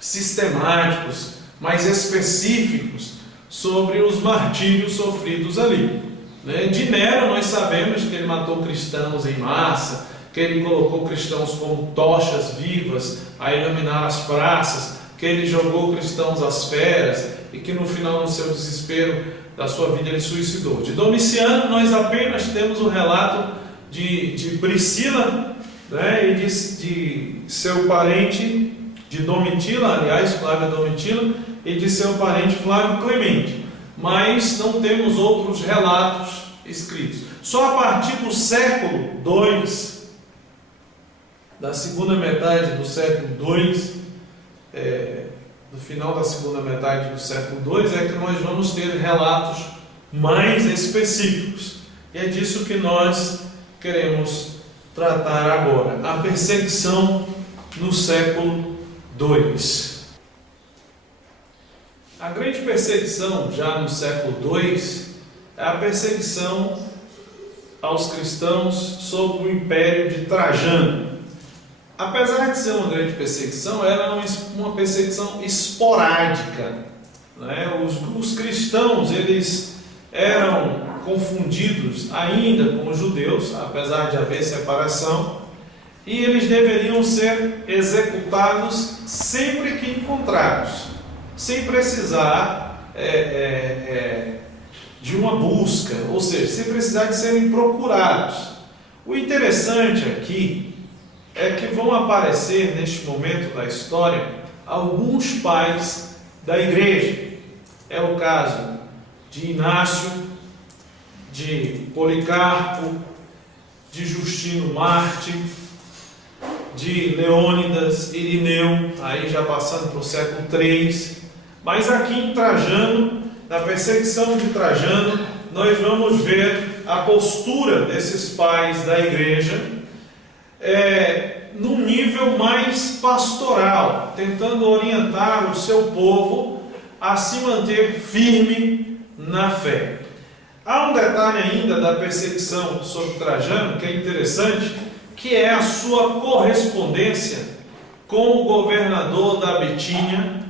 sistemáticos, mais específicos sobre os martírios sofridos ali. De Nero nós sabemos que ele matou cristãos em massa, que ele colocou cristãos como tochas vivas a iluminar as praças, que ele jogou cristãos às feras e que no final, no seu desespero da sua vida, ele suicidou. De Domiciano nós apenas temos o relato de Priscila, e de seu parente, de Domitila, aliás, Flávia Domitila, e de seu parente Flávio Clemente, mas não temos outros relatos escritos. Só a partir do século II, da segunda metade do século II, do final da segunda metade do século II, é que nós vamos ter relatos mais específicos. E é disso que nós queremos tratar agora. A perseguição no século II. A grande perseguição já no século II é a perseguição aos cristãos sob o império de Trajano. Apesar de ser uma grande perseguição, era uma perseguição esporádica. Os cristãos, eles eram confundidos ainda com os judeus, apesar de haver separação, e eles deveriam ser executados sempre que encontrados, sem precisar de uma busca, ou seja, sem precisar de serem procurados. O interessante aqui é que vão aparecer neste momento da história alguns pais da igreja. É o caso de Inácio, de Policarpo, de Justino Marte, de Leônidas, Irineu, aí já passando para o século III. Mas aqui em Trajano, na perseguição de Trajano, nós vamos ver a postura desses pais da igreja num nível mais pastoral, tentando orientar o seu povo a se manter firme na fé. Há um detalhe ainda da perseguição sobre Trajano que é interessante, que é a sua correspondência com o governador da Bitínia,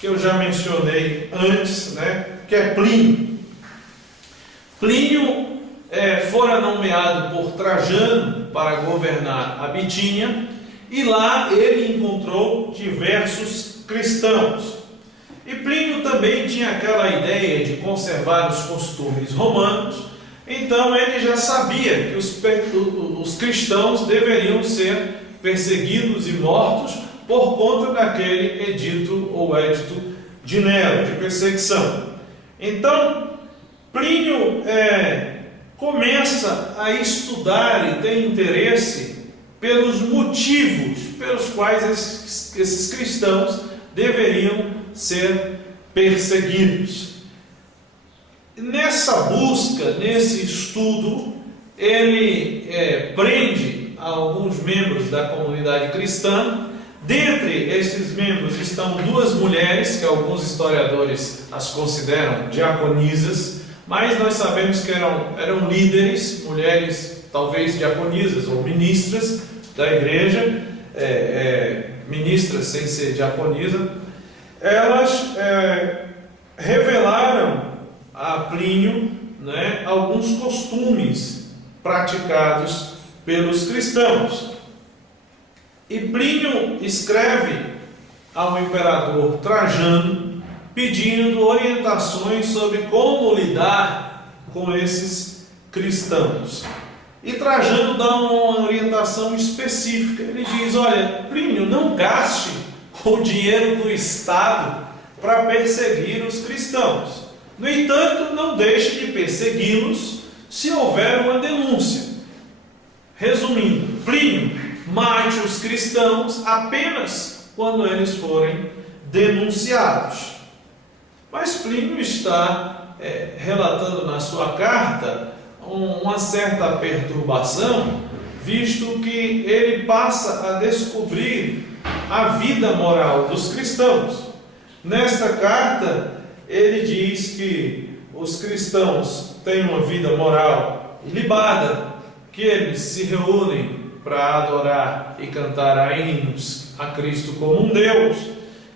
que eu já mencionei antes, que é Plínio. Plínio fora nomeado por Trajano para governar a Bitínia, e lá ele encontrou diversos cristãos. E Plínio também tinha aquela ideia de conservar os costumes romanos, então ele já sabia que os cristãos deveriam ser perseguidos e mortos por conta daquele edito ou édito de Nero, de perseguição. Então, Plínio começa a estudar e tem interesse pelos motivos pelos quais esses cristãos deveriam ser perseguidos. Nessa busca, nesse estudo, ele prende alguns membros da comunidade cristã. Dentre esses membros estão duas mulheres, que alguns historiadores as consideram diaconisas, mas nós sabemos que eram líderes, mulheres talvez diaconisas ou ministras da igreja, ministras sem ser diaconisa. Elas revelaram a Plínio alguns costumes praticados pelos cristãos. E Plínio escreve ao imperador Trajano pedindo orientações sobre como lidar com esses cristãos. E Trajano dá uma orientação específica. Ele diz: olha, Plínio, não gaste o dinheiro do Estado para perseguir os cristãos. No entanto, não deixe de persegui-los se houver uma denúncia. Resumindo, Plínio, mate os cristãos apenas quando eles forem denunciados. Mas Plínio está relatando na sua carta uma certa perturbação, visto que ele passa a descobrir a vida moral dos cristãos. Nesta carta, ele diz que os cristãos têm uma vida moral ilibada, que eles se reúnem para adorar e cantar hinos a Cristo como um Deus,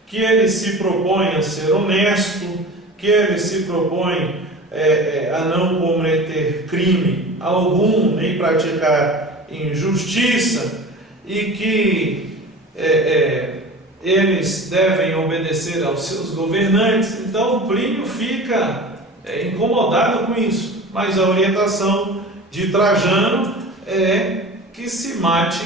que ele se propõe a ser honesto, que ele se propõe a não cometer crime algum, nem praticar injustiça, e que eles devem obedecer aos seus governantes. Então Plínio fica incomodado com isso, mas a orientação de Trajano é que se mate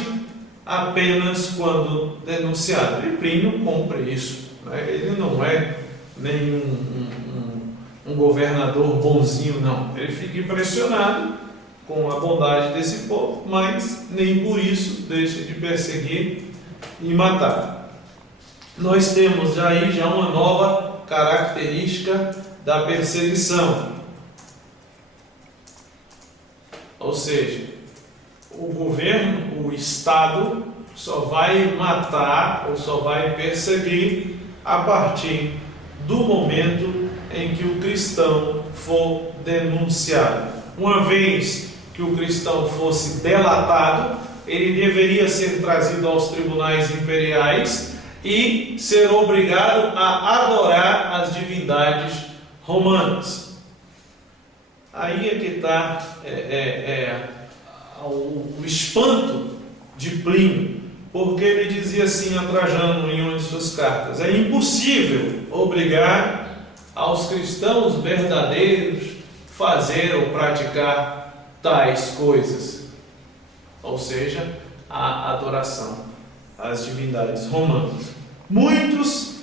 apenas quando denunciado, e Plínio cumpre isso, né? Ele não é nenhum um governador bonzinho, não. Ele fica impressionado com a bondade desse povo, mas nem por isso deixa de perseguir e matar. Nós temos aí já uma nova característica da perseguição. Ou seja, o governo, o Estado, só vai matar ou só vai perseguir a partir do momento em que o cristão for denunciado. Uma vez que o cristão fosse delatado, ele deveria ser trazido aos tribunais imperiais e ser obrigado a adorar as divindades romanas. Aí é que está o espanto de Plínio, porque ele dizia assim a Trajano em uma de suas cartas: é impossível obrigar aos cristãos verdadeiros fazer ou praticar tais coisas, ou seja, a adoração às divindades romanas. Muitos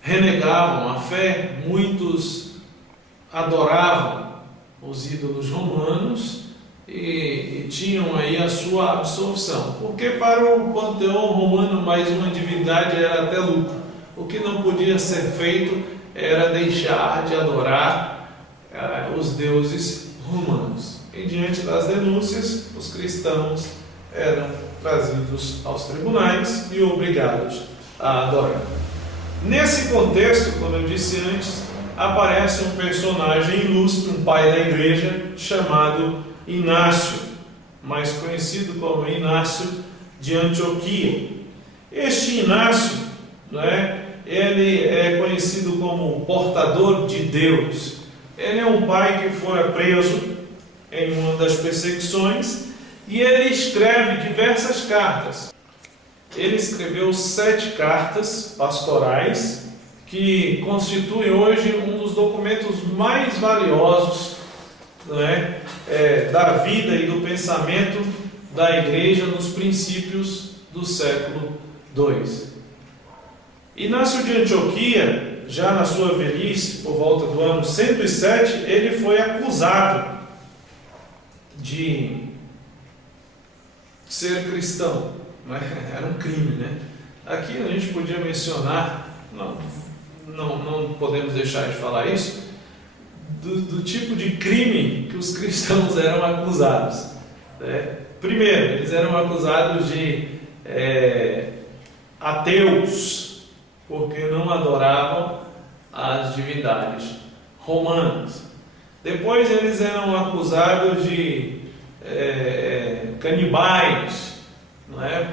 renegavam a fé, muitos adoravam os ídolos romanos e tinham aí a sua absolvição, porque para o panteão romano mais uma divindade era até lucro. O que não podia ser feito era deixar de adorar os deuses romanos. E diante das denúncias, os cristãos eram trazidos aos tribunais e obrigados a adorar. Nesse contexto, como eu disse antes, aparece um personagem ilustre, um pai da igreja, chamado Inácio, mais conhecido como Inácio de Antioquia. Este Inácio, ele é conhecido como o portador de Deus. Ele é um pai que fora preso em uma das perseguições e ele escreve diversas cartas. Ele escreveu 7 cartas pastorais que constituem hoje um dos documentos mais valiosos, da vida e do pensamento da igreja nos princípios do século II. Inácio de Antioquia, já na sua velhice, por volta do ano 107, ele foi acusado de ser cristão. Era um crime, né? Aqui a gente podia mencionar, não podemos deixar de falar isso, do tipo de crime que os cristãos eram acusados. Primeiro, eles eram acusados de ateus, porque não adoravam as divindades romanas. Depois eles eram acusados de canibais,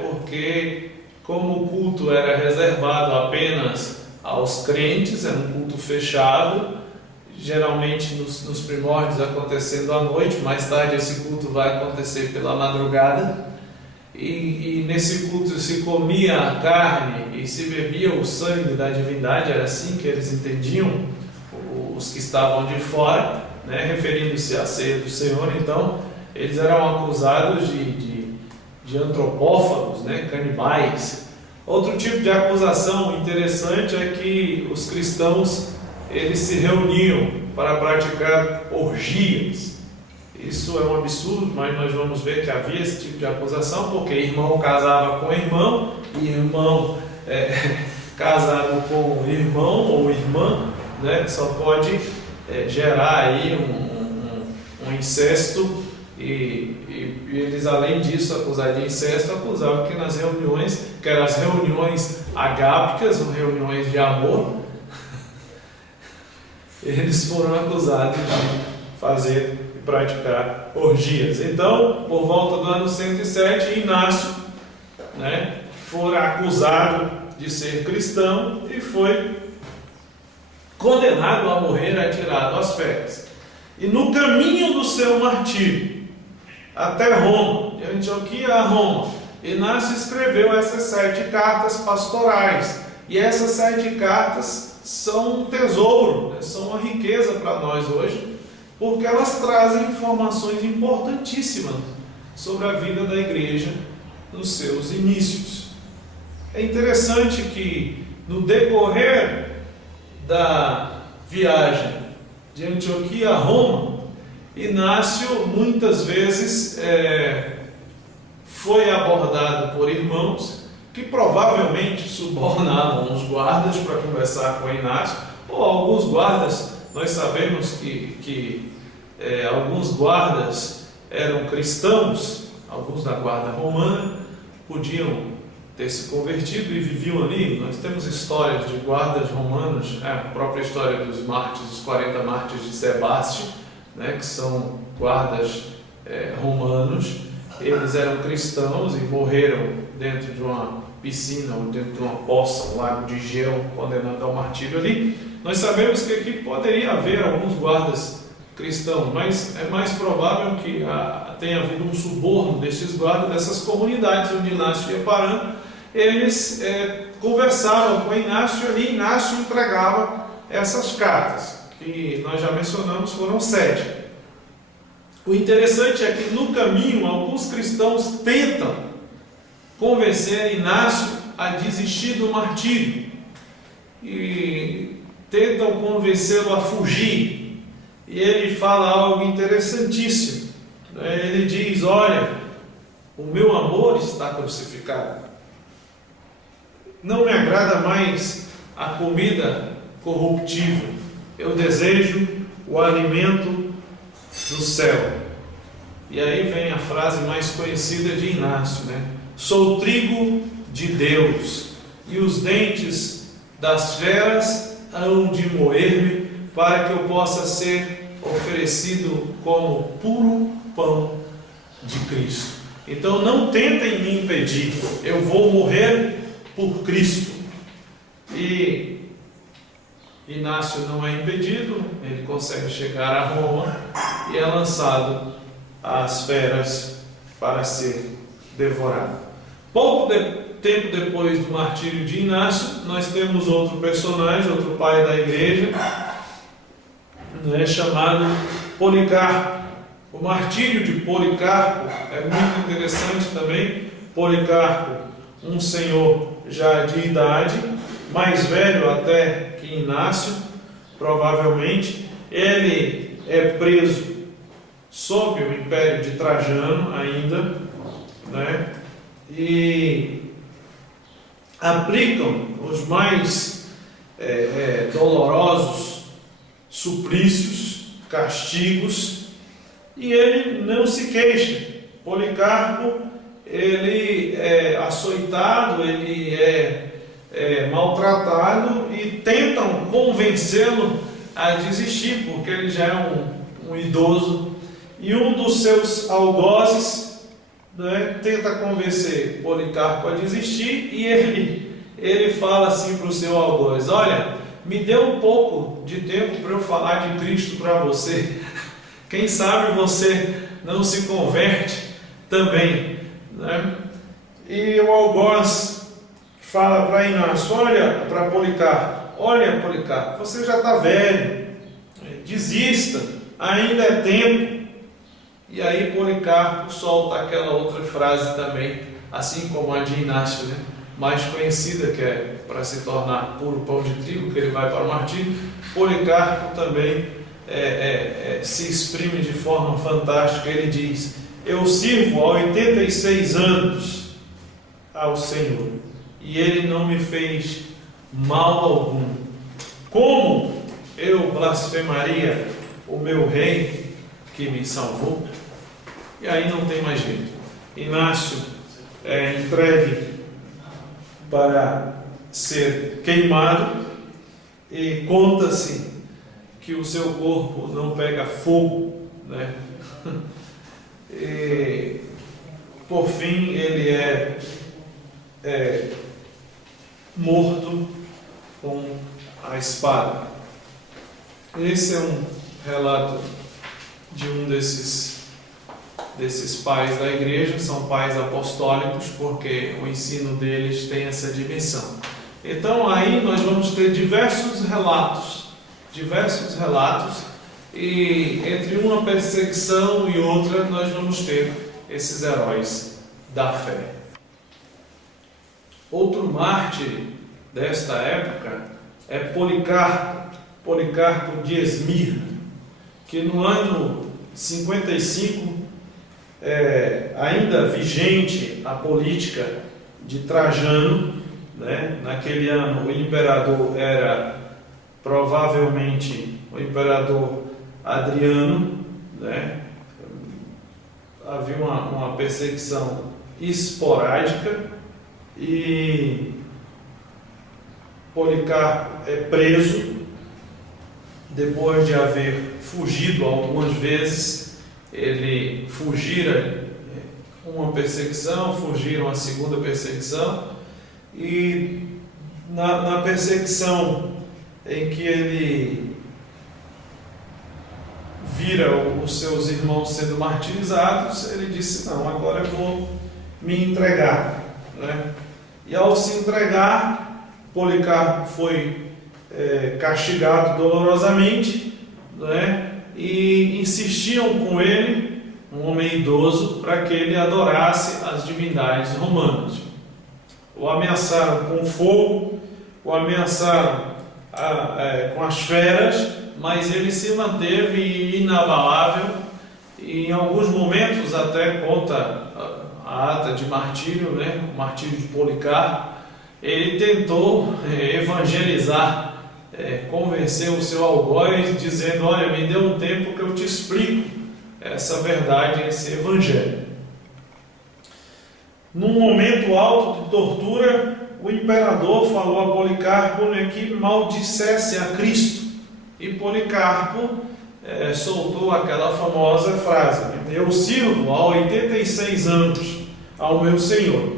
porque como o culto era reservado apenas aos crentes, era um culto fechado, geralmente nos primórdios acontecendo à noite, mais tarde esse culto vai acontecer pela madrugada, e nesse culto se comia a carne e se bebia o sangue da divindade, era assim que eles entendiam, os que estavam de fora, referindo-se à ceia do Senhor. Então eles eram acusados de antropófagos, canibais. Outro tipo de acusação interessante é que os cristãos eles se reuniam para praticar orgias. Isso é um absurdo, mas nós vamos ver que havia esse tipo de acusação, porque irmão casava com irmão, e irmão casado com irmão ou irmã, só pode gerar aí um incesto, e eles, além disso, acusar de incesto, acusavam que nas reuniões, que eram as reuniões agápicas, ou reuniões de amor, eles foram acusados de fazer praticar orgias. Então, por volta do ano 107, Inácio, foi acusado de ser cristão e foi condenado a morrer atirado às feras. E no caminho do seu martírio, até Roma, de Antioquia a Roma, Inácio escreveu essas 7 cartas pastorais. E essas 7 cartas são um tesouro, são uma riqueza para nós hoje, porque elas trazem informações importantíssimas sobre a vida da igreja nos seus inícios. É interessante que no decorrer da viagem de Antioquia a Roma, Inácio muitas vezes foi abordado por irmãos que provavelmente subornavam os guardas para conversar com Inácio, ou alguns guardas. Nós sabemos que alguns guardas eram cristãos, alguns da guarda romana podiam ter se convertido e viviam ali. Nós temos histórias de guardas romanos, a própria história dos mártires, os 40 mártires de Sebaste, que são guardas romanos. Eles eram cristãos e morreram dentro de uma piscina ou dentro de uma poça, um lago de gelo, condenado ao martírio ali. Nós sabemos que aqui poderia haver alguns guardas cristãos, mas é mais provável que tenha havido um suborno desses guardas, dessas comunidades onde Inácio ia parando. Eles conversavam com Inácio e ali Inácio entregava essas cartas, que nós já mencionamos, foram 7. O interessante é que no caminho alguns cristãos tentam convencer Inácio a desistir do martírio e tentam convencê-lo a fugir. E ele fala algo interessantíssimo. Ele diz: olha, o meu amor está crucificado. Não me agrada mais a comida corruptível. Eu desejo o alimento do céu. E aí vem a frase mais conhecida de Inácio, Sou trigo de Deus, e os dentes das feras hão de moer-me, para que eu possa ser oferecido como puro pão de Cristo. Então não tentem me impedir, eu vou morrer por Cristo. E Inácio não é impedido, ele consegue chegar a Roma e é lançado às feras para ser devorado. Pouco tempo depois do martírio de Inácio, nós temos outro personagem, outro pai da igreja, chamado Policarpo. O martírio de Policarpo é muito interessante também. Policarpo, um senhor já de idade, mais velho até que Inácio, provavelmente. Ele é preso sob o império de Trajano ainda, e aplicam os mais dolorosos suplícios, castigos, e ele não se queixa. Policarpo, ele é açoitado, ele é maltratado, e tentam convencê-lo a desistir, porque ele já é um idoso, e um dos seus algozes tenta convencer Policarpo a desistir, e ele fala assim para o seu algoz: olha, me dê um pouco de tempo para eu falar de Cristo para você, quem sabe você não se converte também, E o algoz fala para Inácio, olha, para Policarpo: olha, Policarpo, você já está velho, desista, ainda é tempo. E aí Policarpo solta aquela outra frase também, assim como a de Inácio, mais conhecida, que é para se tornar puro pão de trigo, que ele vai para o martírio. Policarpo também se exprime de forma fantástica. Ele diz: eu sirvo há 86 anos ao Senhor, e Ele não me fez mal algum. Como eu blasfemaria o meu rei que me salvou? E aí não tem mais jeito. Inácio é entregue para ser queimado, e conta-se que o seu corpo não pega fogo, E, por fim, ele é morto com a espada. Esse é um relato de um desses pais da igreja. São pais apostólicos, porque o ensino deles tem essa dimensão. Então aí nós vamos ter diversos relatos, e entre uma perseguição e outra nós vamos ter esses heróis da fé. Outro mártir desta época é Policarpo de Esmirna, que no ano 55, ainda vigente a política de Trajano, né? Naquele ano o imperador era provavelmente o imperador Adriano, né? Havia uma perseguição esporádica e Policarpo é preso depois de haver fugido algumas vezes. Ele fugira uma perseguição, fugiram a segunda perseguição, e na perseguição em que ele vira os seus irmãos sendo martirizados, ele disse: não, agora eu vou me entregar, né? E ao se entregar, Policarpo foi castigado dolorosamente, né? E insistiam com ele, um homem idoso, para que ele adorasse as divindades romanas. O ameaçaram com fogo, o ameaçaram com as feras, mas ele se manteve inabalável, e em alguns momentos, até conta a ata de martírio, né, o martírio de Policarpo, ele tentou evangelizar, convencer o seu algoz, dizendo: olha, me dê um tempo que eu te explico essa verdade, esse evangelho. Num momento alto de tortura, o imperador falou a Policarpo, né, que maldissesse a Cristo, e Policarpo soltou aquela famosa frase: eu sirvo há 86 anos ao meu Senhor.